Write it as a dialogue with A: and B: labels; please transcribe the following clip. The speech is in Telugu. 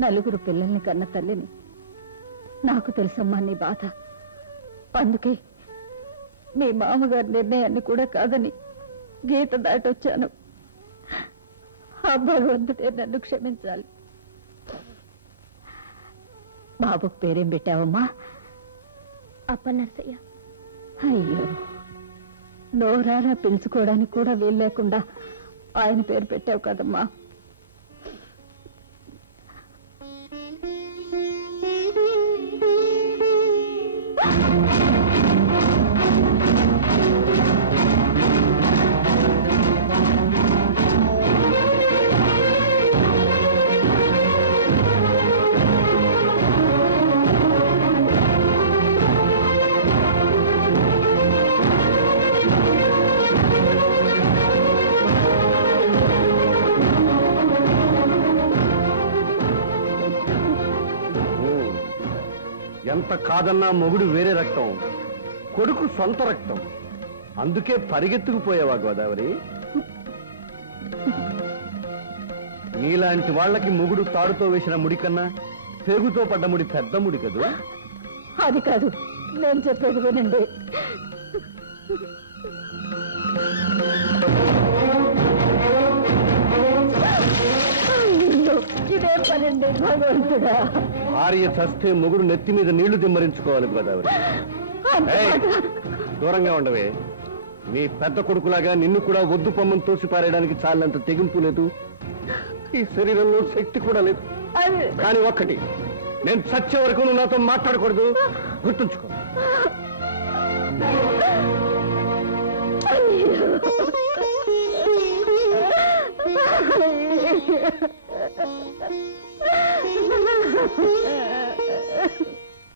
A: నలుగురు పిల్లల్ని కన్న తల్లిని. నాకు తెలుసమ్మా నీ బాధ. అందుకే మీ మామగారి నిర్ణయాన్ని కూడా కాదని గీత దాటొచ్చాను. ఆ భగవంతుడే నన్ను క్షమించాలి. బాబుకు పేరేం పెట్టావమ్మా?
B: అప్పనర్సయ్య.
A: అయ్యో నోరారా పిలుచుకోవడానికి కూడా వీలు లేకుండా ఆయన పేరు పెట్టావు కదమ్మా.
C: ఎంత కాదన్నా మొగుడు వేరే రక్తం కొడుకు సొంత రక్తం. అందుకే పరిగెత్తుకుపోయావా గోదావరి? నీలాంటి వాళ్ళకి మొగుడు తాడుతో వేసిన ముడి కన్నా పేగుతో పడ్డ ముడి పెద్ద ముడి కదూ?
A: అది కాదు నేను చెప్పేది వినండి. ఇదే పనండి భగవంతుడా?
C: భార్య చస్తే మొగుడు నెత్తి మీద నీళ్ళు దిమ్మరించుకోవాలి గోదావరి. ఏయ్. దూరంగా ఉండవే. మీ పెద్ద కొడుకులాగా నిన్ను కూడా వద్దు పొమ్మని తోసి పారేయడానికి చాలంత తెగింపు లేదు. ఈ శరీరంలో శక్తి కూడా లేదు. కానీ ఒక్కటి నేను చచ్చే వరకు నువ్వు నాతో మాట్లాడకూడదు. గుర్తుంచుకో.
A: Ha ha ha ha!